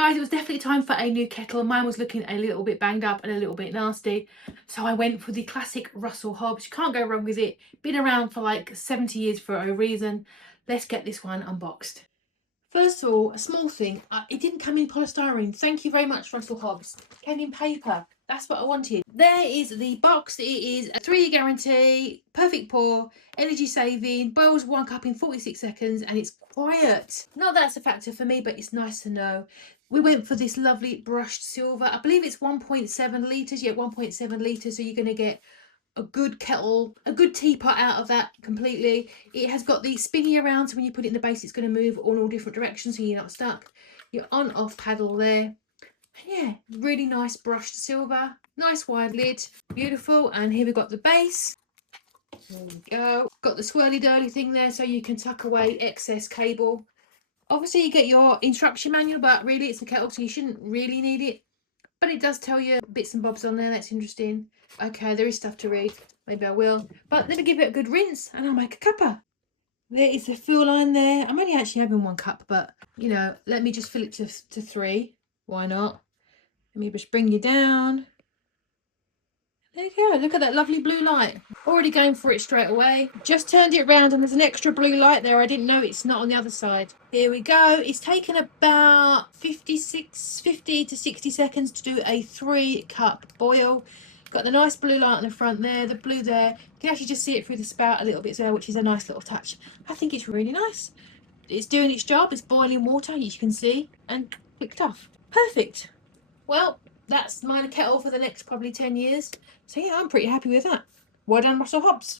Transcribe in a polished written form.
Guys, it was definitely time for a new kettle. Mine was looking a little bit banged up and a little bit nasty. So I went for the classic Russell Hobbs. You can't go wrong with it. Been around for like 70 years for a reason. Let's get this one unboxed. First of all, a small thing. It didn't come in polystyrene. Thank you very much, Russell Hobbs. It came in paper. That's what I wanted. There is the box. It is a 3-year guarantee, perfect pour, energy saving, boils 1 cup in 46 seconds, and it's quiet. Not that it's a factor for me, but it's nice to know. We went for this lovely brushed silver. I believe it's 1.7 litres. Yeah, 1.7 litres. So you're going to get a good kettle, a good teapot out of that completely. It has got the spinny around, so when you put it in the base, it's going to move all different directions, so you're not stuck. Your on-off paddle there. Yeah, really nice brushed silver, nice wide lid, beautiful. And here we've got the base. There we go. Got the swirly dirly thing there, so you can tuck away excess cable. Obviously you get your instruction manual, but really it's a kettle, so you shouldn't really need it, but it does tell you bits and bobs on there. That's interesting. Okay, there is stuff to read. Maybe I will, but let me give it a good rinse and I'll make a cuppa. There is the fill line there. I'm only actually having 1 cup, but you know, let me just fill it to 3. Why not? Let me just bring you down. There you go. Look at that lovely blue light. Already going for it straight away. Just turned it round and there's an extra blue light there. I didn't know it's not on the other side. Here we go. It's taken about 50 to 60 seconds to do a 3-cup boil. Got the nice blue light on the front there, the blue there. You can actually just see it through the spout a little bit there, which is a nice little touch. I think it's really nice. It's doing its job. It's boiling water, as you can see, and clicked off. Perfect. Well, that's my kettle for the next probably 10 years. So yeah, I'm pretty happy with that. Well done, Russell Hobbs.